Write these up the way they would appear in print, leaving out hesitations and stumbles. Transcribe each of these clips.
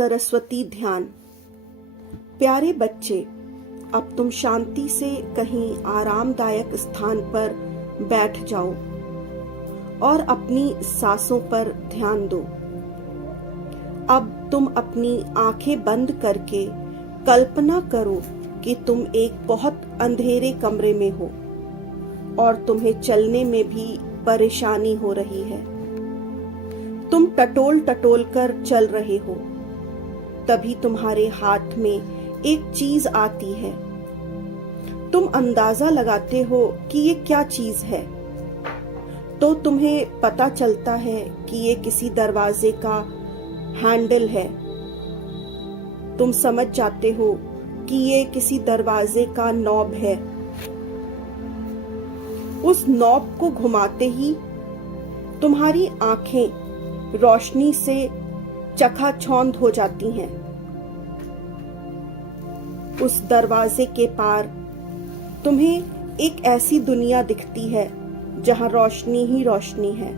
सरस्वती ध्यान। प्यारे बच्चे, अब तुम शांति से कहीं आरामदायक स्थान पर बैठ जाओ और अपनी सांसों पर ध्यान दो। अब तुम अपनी आंखें बंद करके कल्पना करो कि तुम एक बहुत अंधेरे कमरे में हो और तुम्हें चलने में भी परेशानी हो रही है। तुम टटोल टटोल कर चल रहे हो, तभी तुम्हारे हाथ में एक चीज आती है। तुम अंदाजा लगाते हो कि ये क्या चीज है, तो तुम्हें पता चलता है कि ये किसी दरवाजे का हैंडल है। तुम समझ जाते हो कि ये किसी दरवाजे का नॉब है। उस नॉब को घुमाते ही तुम्हारी आंखें रोशनी से चकाचौंध हो जाती हैं। उस दरवाजे के पार तुम्हें एक ऐसी दुनिया दिखती है जहां रोशनी ही रोशनी है।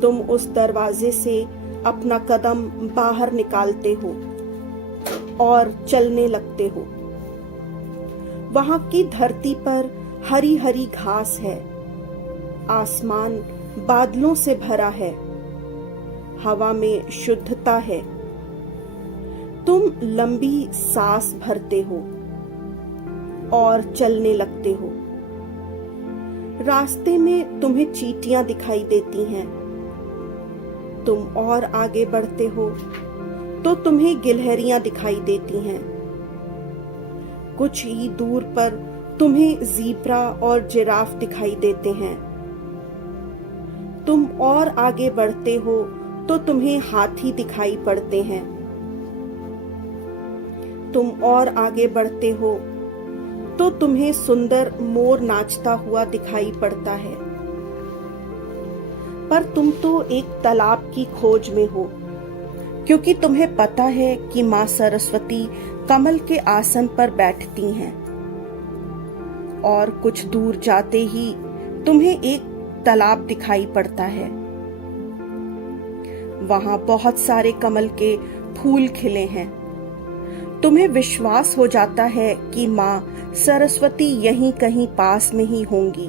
तुम उस दरवाजे से अपना कदम बाहर निकालते हो और चलने लगते हो। वहां की धरती पर हरी हरी घास है, आसमान बादलों से भरा है, हवा में शुद्धता है। तुम लंबी सांस भरते हो और चलने लगते हो। रास्ते में तुम्हें चींटियां दिखाई देती हैं। तुम और आगे बढ़ते हो तो तुम्हें गिलहरियां दिखाई देती हैं। कुछ ही दूर पर तुम्हें ज़ीब्रा और जिराफ दिखाई देते हैं। तुम और आगे बढ़ते हो तो तुम्हें हाथी दिखाई पड़ते हैं। तुम और आगे बढ़ते हो तो तुम्हें सुंदर मोर नाचता हुआ दिखाई पड़ता है। पर तुम तो एक तालाब की खोज में हो, क्योंकि तुम्हें पता है कि मां सरस्वती कमल के आसन पर बैठती हैं। और कुछ दूर जाते ही तुम्हें एक तालाब दिखाई पड़ता है। वहां बहुत सारे कमल के फूल खिले हैं। तुम्हें विश्वास हो जाता है कि मां सरस्वती यहीं कहीं पास में ही होंगी।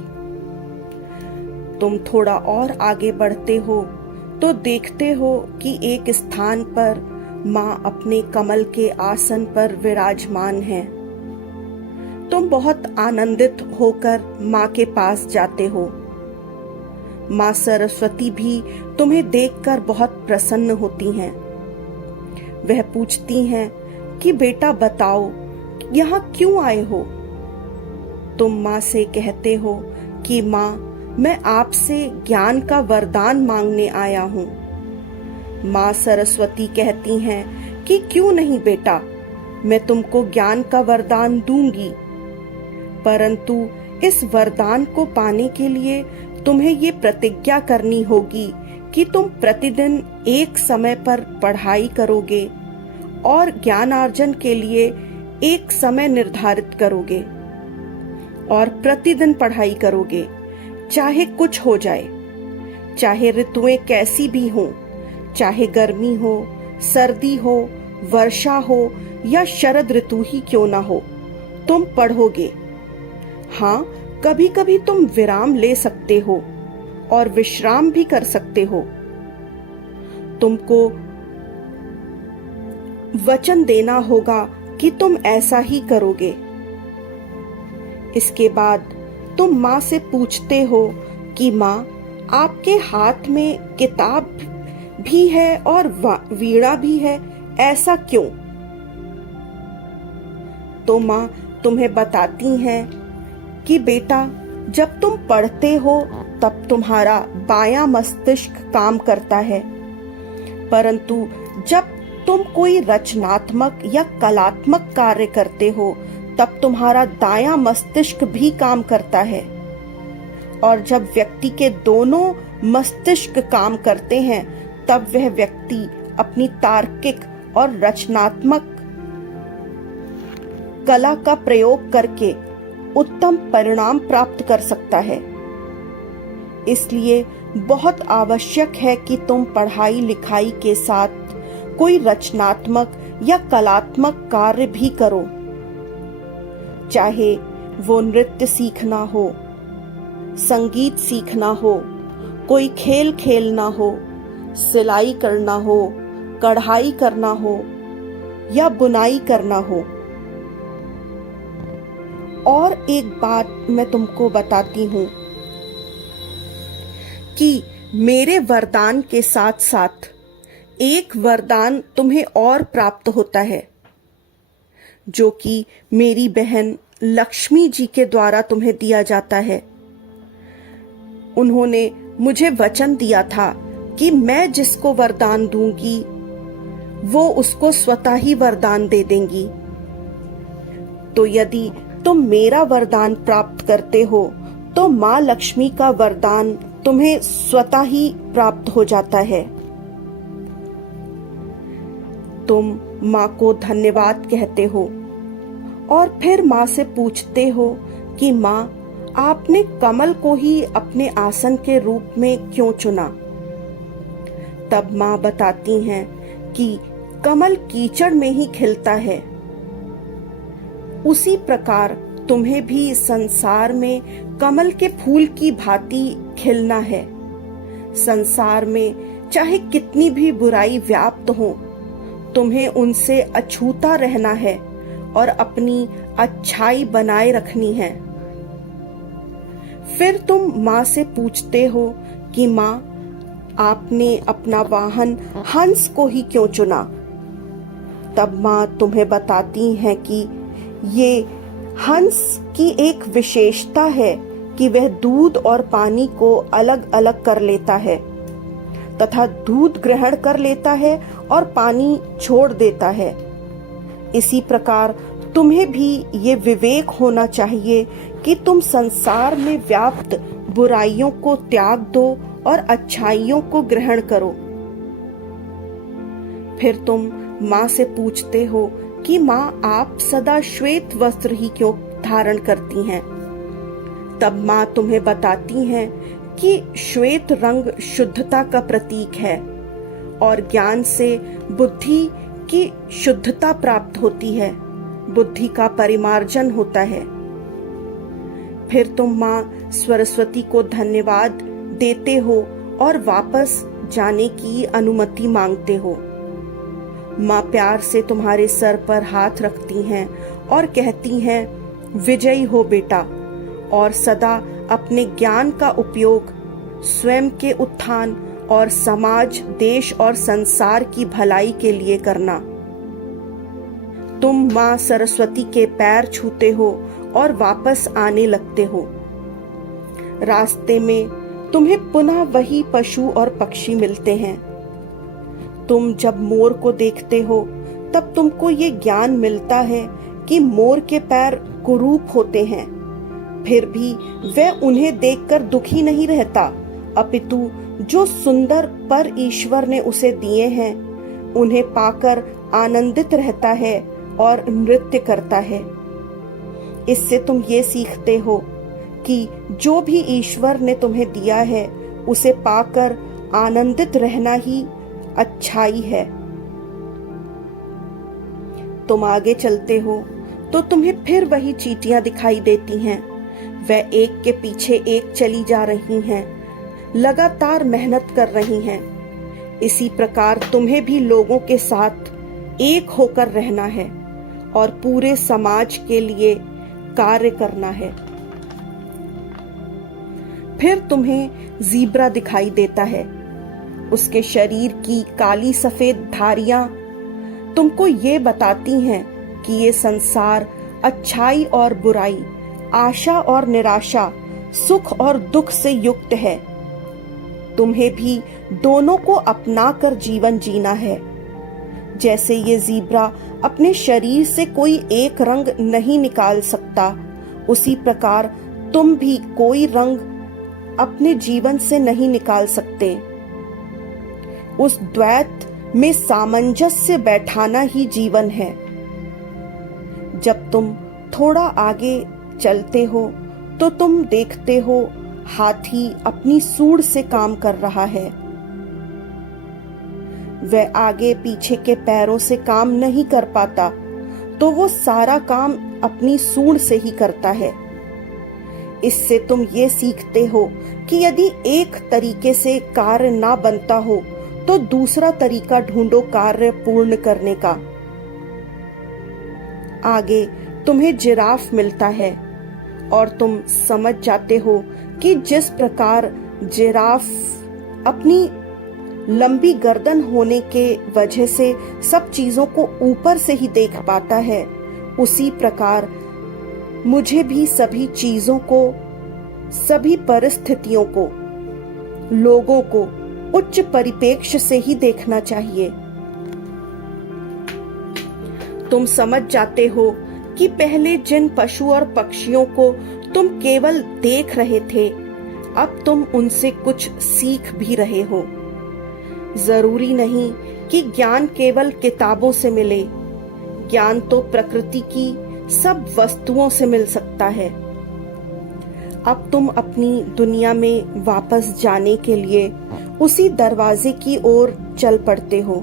तुम थोड़ा और आगे बढ़ते हो तो देखते हो कि एक स्थान पर मां अपने कमल के आसन पर विराजमान है। तुम बहुत आनंदित होकर मां के पास जाते हो। मां सरस्वती भी तुम्हें देखकर बहुत प्रसन्न होती हैं। वह पूछती हैं कि बेटा बताओ, यहाँ क्यों आए हो? तुम मां से कहते हो कि मां, मैं आपसे ज्ञान का वरदान मांगने आया हूँ। मां सरस्वती कहती हैं कि क्यों नहीं बेटा, मैं तुमको ज्ञान का वरदान दूंगी, परंतु इस वरदान को पाने के लिए तुम्हें ये प्रतिज्ञा करनी होगी कि तुम प्रतिदिन एक समय पर पढ़ाई करोगे और ज्ञानार्जन के लिए एक समय निर्धारित करोगे और प्रतिदिन पढ़ाई करोगे, चाहे कुछ हो जाए, चाहे ऋतुएं कैसी भी हों, चाहे गर्मी हो, सर्दी हो, वर्षा हो या शरद ऋतु ही क्यों ना हो, तुम पढ़ोगे। हाँ, कभी कभी तुम विराम ले सकते हो और विश्राम भी कर सकते हो। तुमको वचन देना होगा कि तुम ऐसा ही करोगे। इसके बाद तुम मां से पूछते हो कि मां, आपके हाथ में किताब भी है और वीणा भी है, ऐसा क्यों? तो मां तुम्हें बताती हैं कि बेटा, जब तुम पढ़ते हो तब तुम्हारा बायां मस्तिष्क काम करता है, परंतु जब तुम कोई रचनात्मक या कलात्मक कार्य करते हो तब तुम्हारा दायां मस्तिष्क भी काम करता है। और जब व्यक्ति के दोनों मस्तिष्क काम करते हैं तब वह व्यक्ति अपनी तार्किक और रचनात्मक कला का प्रयोग करके उत्तम परिणाम प्राप्त कर सकता है। इसलिए बहुत आवश्यक है कि तुम पढ़ाई लिखाई के साथ कोई रचनात्मक या कलात्मक कार्य भी करो, चाहे वो नृत्य सीखना हो, संगीत सीखना हो, कोई खेल खेलना हो, सिलाई करना हो, कढ़ाई करना हो या बुनाई करना हो। और एक बात मैं तुमको बताती हूं कि मेरे वरदान के साथ साथ एक वरदान तुम्हें और प्राप्त होता है, जो कि मेरी बहन लक्ष्मी जी के द्वारा तुम्हें दिया जाता है। उन्होंने मुझे वचन दिया था कि मैं जिसको वरदान दूंगी वो उसको स्वतः ही वरदान दे देंगी। तो यदि तुम मेरा वरदान प्राप्त करते हो तो माँ लक्ष्मी का वरदान तुम्हें स्वतः ही प्राप्त हो जाता है। तुम माँ को धन्यवाद कहते हो और फिर माँ से पूछते हो कि माँ, आपने कमल को ही अपने आसन के रूप में क्यों चुना? तब माँ बताती हैं कि कमल कीचड़ में ही खिलता है, उसी प्रकार तुम्हें भी संसार में कमल के फूल की भांति खिलना है। संसार में चाहे कितनी भी बुराई व्याप्त हो, तुम्हें उनसे अछूता रहना है और अपनी अच्छाई बनाए रखनी है। फिर तुम माँ से पूछते हो कि माँ, आपने अपना वाहन हंस को ही क्यों चुना? तब माँ तुम्हें बताती हैं कि ये हंस की एक विशेषता है कि वह दूध और पानी को अलग अलग कर लेता है तथा दूध ग्रहण कर लेता है और पानी छोड़ देता है। इसी प्रकार तुम्हें भी ये विवेक होना चाहिए कि तुम संसार में व्याप्त बुराइयों को त्याग दो और अच्छाइयों को ग्रहण करो। फिर तुम माँ से पूछते हो कि माँ, आप सदा श्वेत वस्त्र ही क्यों धारण करती हैं? तब माँ तुम्हें बताती हैं कि श्वेत रंग शुद्धता का प्रतीक है और ज्ञान से बुद्धि की शुद्धता प्राप्त होती है, बुद्धि का परिमार्जन होता है। फिर तुम माँ सरस्वती को धन्यवाद देते हो और वापस जाने की अनुमति मांगते हो। माँ प्यार से तुम्हारे सर पर हाथ रखती हैं और कहती हैं, विजयी हो बेटा, और सदा अपने ज्ञान का उपयोग स्वयं के उत्थान और समाज, देश और संसार की भलाई के लिए करना। तुम माँ सरस्वती के पैर छूते हो और वापस आने लगते हो। रास्ते में तुम्हें पुनः वही पशु और पक्षी मिलते हैं। तुम जब मोर को देखते हो तब तुमको ये ज्ञान मिलता है कि मोर के पैर कुरूप होते हैं, फिर भी वह उन्हें देखकर दुखी नहीं रहता, अपितु जो सुंदर पर ईश्वर ने उसे दिए हैं उन्हें पाकर आनंदित रहता है और नृत्य करता है। इससे तुम ये सीखते हो कि जो भी ईश्वर ने तुम्हें दिया है उसे पाकर आनंदित रहना ही अच्छाई है। तुम आगे चलते हो तो तुम्हें फिर वही चींटियां दिखाई देती हैं। वह एक के पीछे एक चली जा रही हैं, लगातार मेहनत कर रही हैं। इसी प्रकार तुम्हें भी लोगों के साथ एक होकर रहना है और पूरे समाज के लिए कार्य करना है। फिर तुम्हें ज़ीब्रा दिखाई देता है। उसके शरीर की काली सफेद धारियां तुमको ये बताती हैं कि ये संसार अच्छाई और बुराई, आशा और निराशा, सुख और दुख से युक्त है। तुम्हें भी दोनों को अपनाकर जीवन जीना है। जैसे ये ज़ीब्रा अपने शरीर से कोई एक रंग नहीं निकाल सकता, उसी प्रकार तुम भी कोई रंग अपने जीवन से नहीं निकाल सकते। उस द्वैत में सामंजस्य बैठाना ही जीवन है। जब तुम थोड़ा आगे चलते हो तो तुम देखते हो हाथी अपनी सूंड से काम कर रहा है। वह आगे पीछे के पैरों से काम नहीं कर पाता, तो वो सारा काम अपनी सूंड से ही करता है। इससे तुम ये सीखते हो कि यदि एक तरीके से कार्य ना बनता हो तो दूसरा तरीका ढूंढो कार्य पूर्ण करने का। आगे तुम्हें जिराफ मिलता है और तुम समझ जाते हो कि जिस प्रकार जिराफ अपनी लंबी गर्दन होने के वजह से सब चीजों को ऊपर से ही देख पाता है, उसी प्रकार मुझे भी सभी चीजों को, सभी परिस्थितियों को, लोगों को उच्च परिप्रेक्ष्य से ही देखना चाहिए। तुम समझ जाते हो कि पहले जिन पशु और पक्षियों को तुम केवल देख रहे थे, अब तुम उनसे कुछ सीख भी रहे हो। जरूरी नहीं कि ज्ञान केवल किताबों से मिले, ज्ञान तो प्रकृति की सब वस्तुओं से मिल सकता है। अब तुम अपनी दुनिया में वापस जाने के लिए उसी दरवाजे की ओर चल पड़ते हो।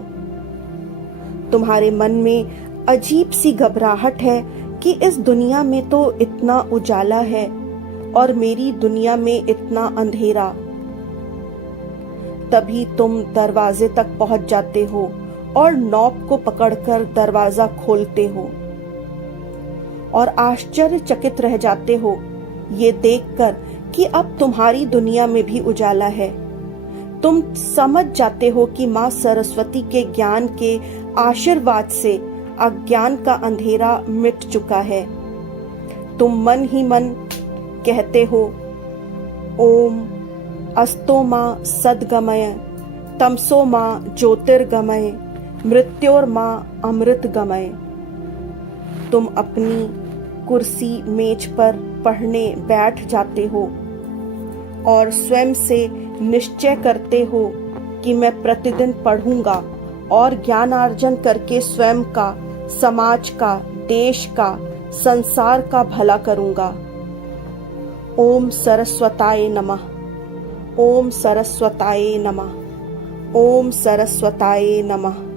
तुम्हारे मन में अजीब सी घबराहट है कि इस दुनिया में तो इतना उजाला है और मेरी दुनिया में इतना अंधेरा। तभी तुम दरवाजे तक पहुंच जाते हो और नॉब को पकड़कर दरवाजा खोलते हो और आश्चर्यचकित रह जाते हो ये देखकर कि अब तुम्हारी दुनिया में भी उजाला है। तुम समझ जाते हो कि माँ सरस्वती के ज्ञान के आशीर्वाद से अज्ञान का अंधेरा मिट चुका है। तुम मन ही मन कहते हो, ओम अस्तो माँ सद्गमय, तमसो माँ ज्योतिर्गमय, मृत्योर माँ अमृतगमय। तुम अपनी कुर्सी मेज पर पढ़ने बैठ जाते हो और स्वयं से निश्चय करते हो कि मैं प्रतिदिन पढ़ूंगा और ज्ञानार्जन करके स्वयं का, समाज का, देश का, संसार का भला करूंगा। ओम सरस्वताय नमः। ओम सरस्वताय नमः। ओम सरस्वताय नमः।